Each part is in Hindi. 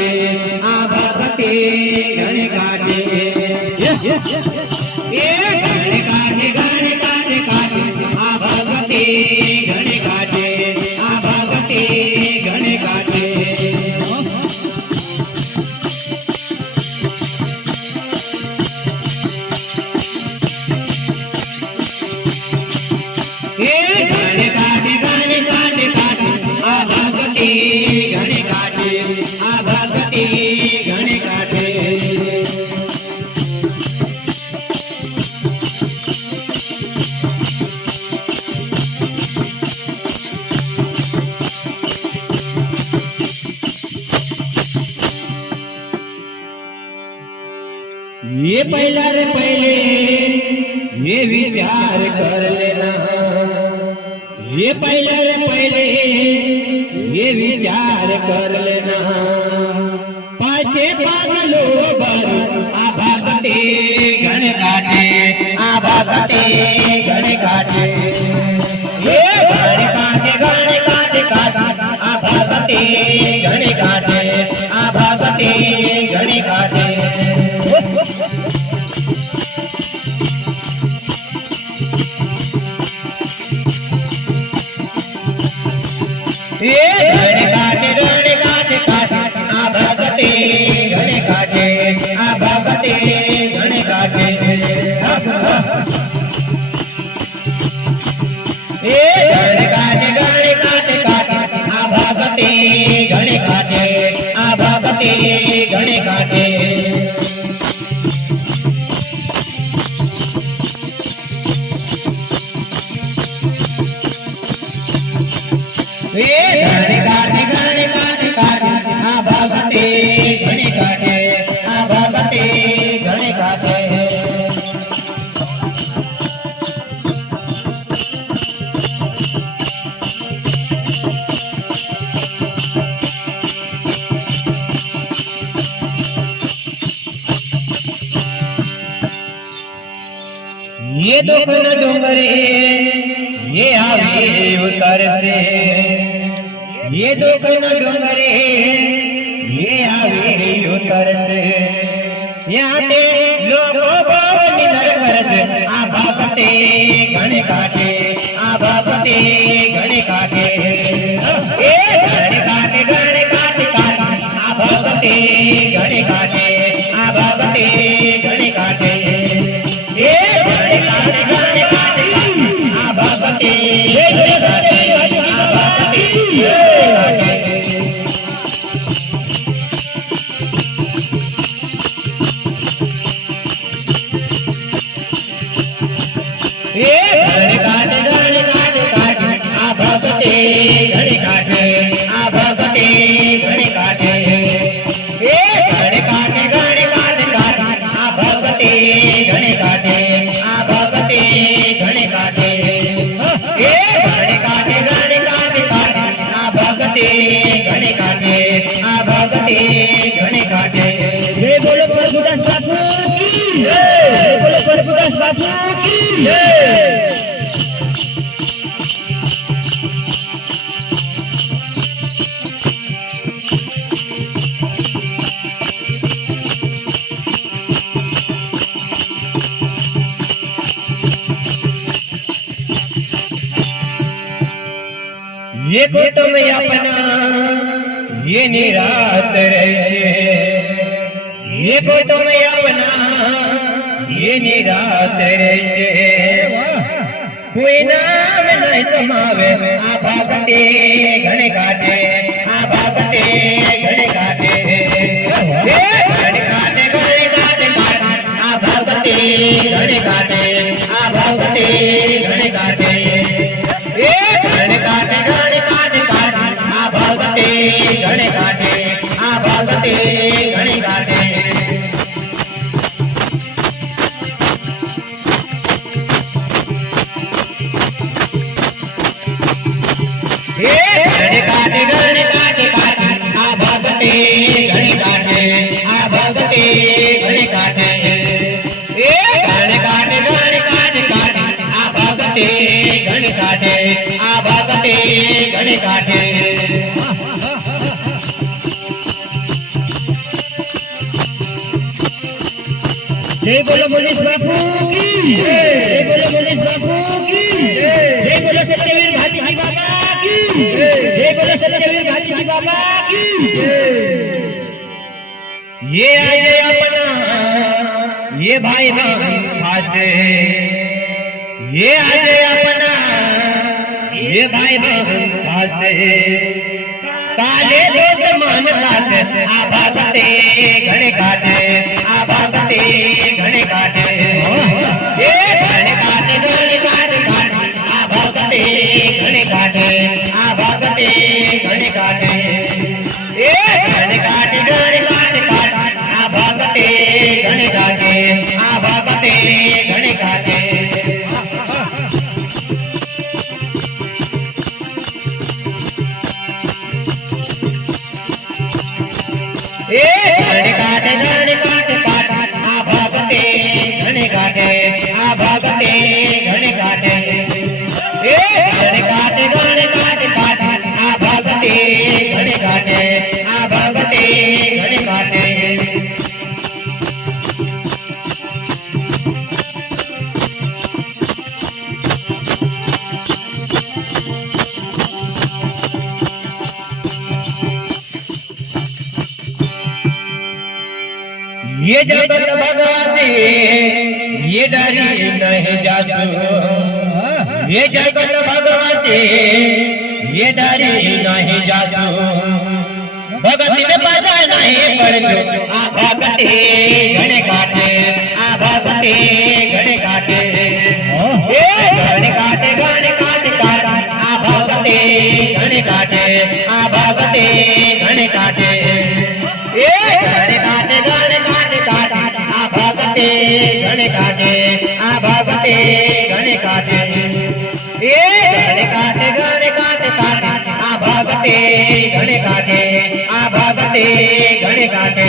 काटे आ भगते घणे काटे ए घणे काटे काटे आ भगते घणे काटे आ भगते घणे काटे घणे काटे आ भगते घणे काटे आ भगते घणे काटे ये पहला रे पहले ये विचार कर लेना ये पहले रे पहले ये विचार कर लेना पाछे पागलो बर आ भगते घणे काटे आ भगते घणे काटे ये घणे काटे आ भगते घणे काटे आ भगते घणे काटे घणे काटे आ भगते घणे काटे आ भगते घणे काटे घणे काटे आ भगते घणे काटे आ भगते घणे काटे घणे काटे आ भगते घणे काटे आ भगते घणे काटे ये दुखन डोंगरे ये आवे उतर से ये दुखन डोंगरे ये आवे उतर से यहाँ पे लोगों भवनी नरकर से आ भगते घणे काटे आ भगते घणे काटे घणे काटे आ भगते घणे काटे आ भगते घणे काटे घणे काटे आ भगते घणे काटे आ भगते घणे काटे आ भगते घणे काटे आ भगते घणे काटे घणे काटे आ भगते घणे काटे आ भगते घणे काटे घणे काटे आ भगते घणे काटे आ भगते घणे काटे जय बोलो प्रभुदास बापू की जय बोलो प्रभुदास बापू की जय ये कुटुंब अपना ये निरात रहे ये कुटुंब अपना ये निरात रहे कोई नाम नहीं समावे आ भगते घणे काटे आ भगते घणे काटे घणे काटे आ भगते घणे काटे आ भगते घणे काटे घणे काटे आ भगते घणे काटे आ भगते घणे काटे घणे काटे आ भगते घणे काटे आ भगते घणे काटे घणे काटे आ भगते घणे काटे आ भगते घणे काटे जय बोलो पुलिस बापू की जय बोलो पुलिस बापू की जय बोलो सत्यवीर भारती की बाबा की जय बोलो सत्यवीर भारती की बाबा की ये आज अपना ये भाई बहन खासे ये आज अपना ये भाई बहन खासे काले दोस्त मानता से आ भागते घणे काटे आ भागते घणे काटे ये घणे काटे आ भागते घणे काटे आ भागते घणे काटे ये घणे काटे आ भागते घणे काटे आ भागते घणे काटे घणे काटे आ भागते घणे काटे आ भागते घणे काटे घणे काटे आ भागते घणे काटे आ भागते घणे काटे ये जगत भगवासे ये डरी नहीं जासु ये जगत भगवासे ये डरी नहीं जासु भगति में पाछा नहीं पड़तो आ भगते घणे काटे आ भगते घणे काटे ए घणे काटे आ भगते घणे काटे आ भगते घणे काटे ए घणे काटे आ भगते घणे काटे आ भगते घणे काटे ए घणे काटे आ भगते घणे काटे आ भगते घणे काटे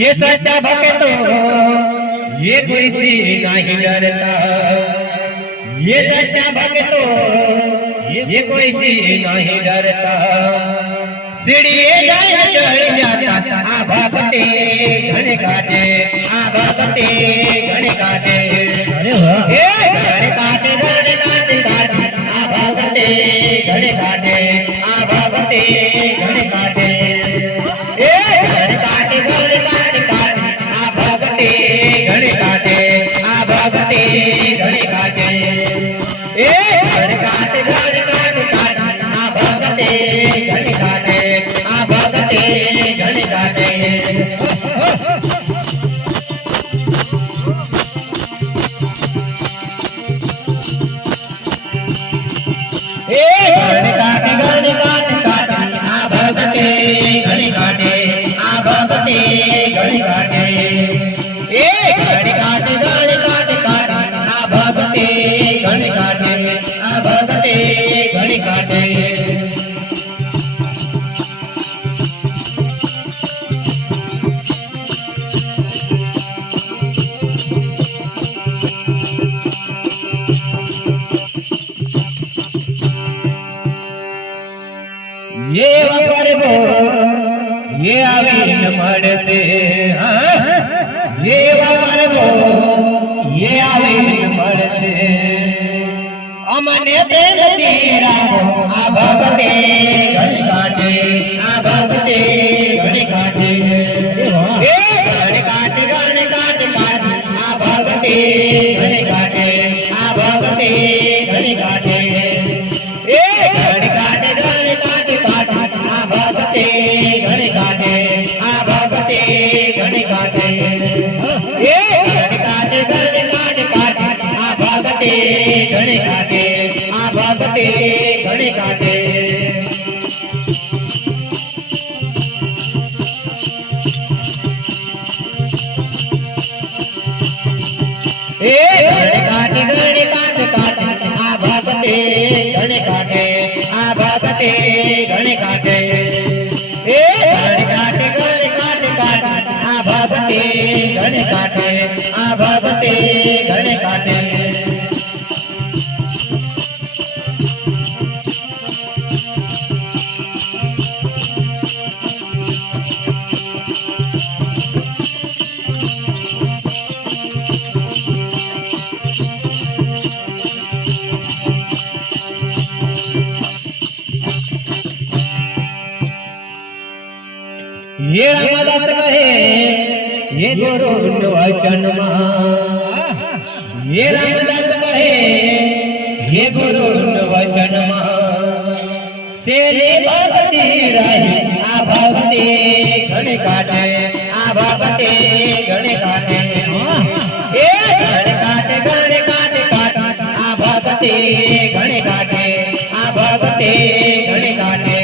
ये सच्चा भक्तो ये कोई सी नहीं डरता ये सच्चा भक्तो ये कोई सी नहीं डरता सीढ़िए जाए चढ़ जाता आ भगते घणे काटे आ भगते घणे काटे अरे वाह ए घणे काटे आ भगते घणे काटे आ भगते घणे काटे ए घणे काटे आ भगते घणे काटे आ भगते घणे काटे ए घणे काटे आ भगते घणे काटे आ भगते घणे काटे ए घणे काटे आ भगते घणे काटे आ भगते घणे काटे ए घणे काटे आ भगते घणे काटे आ भगते घणे काटे ये वरबो ये आवीन मड़से ये वरबो ये आवीन मड़से अमने देन तेरा आ भगते घणे काटे आ भगते घणे काटे ए घणे काटे आ भगते घणे काटे आ भगते घणे काटे ए घणे काटे आ भगते घणे काटे आ भगते घणे काटे ए घणे काटे आ भगते घणे काटे आ भगते घणे काटे ये रामदास कहे ये गुरु वचन ये रामदास कहे ये गुरु वचन तेरी भक्ति रही आ भक्ति घण काटे आ भक्ति घण काटे ए घण काटे आ भक्ति घण काटे आ भक्ति घण काटे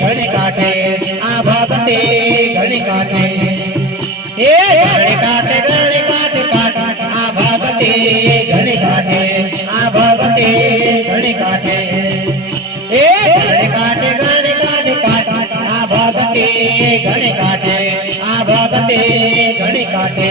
घण काटे आ भक्ति घण काटे ए घण काटे आ भक्ति घण काटे आ भक्ति घण काटे ए घण काटे आ भक्ति घण काटे आ भक्ति घण काटे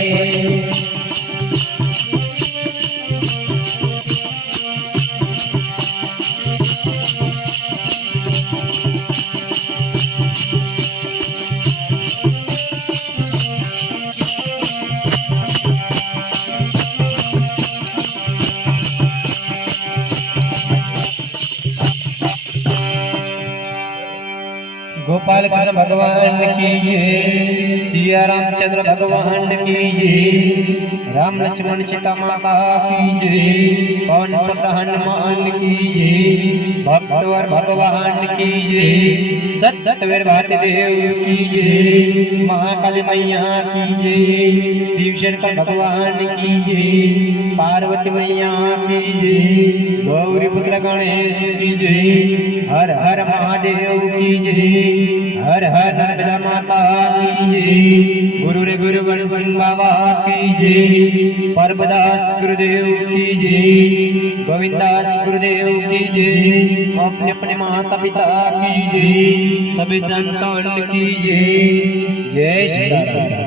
गोपाल कृष्ण भगवान की जय, सिया रामचंद्र भगवान की जय, राम लक्ष्मण सीता माता की जय, पवन पुत्र हनुमान की जय, भक्तवर भगवान की जय, सत्यवीर भारती देव की जय, महाकाली मैया की जय, शिव शंकर भगवान की जय, पार्वती मैया की जय, गौरी पुत्र गणेश की जय, हर हर महादेव की जय, हर हर नर्मदा माता की जय, गुरु रे गुरुवन सिंह बाबा की जय, परमदास गुरुदेव की जय, गोविंदास गुरुदेव की जय, अपने अपने माता पिता की जय, सभी संतान की जय। जय श्री राम।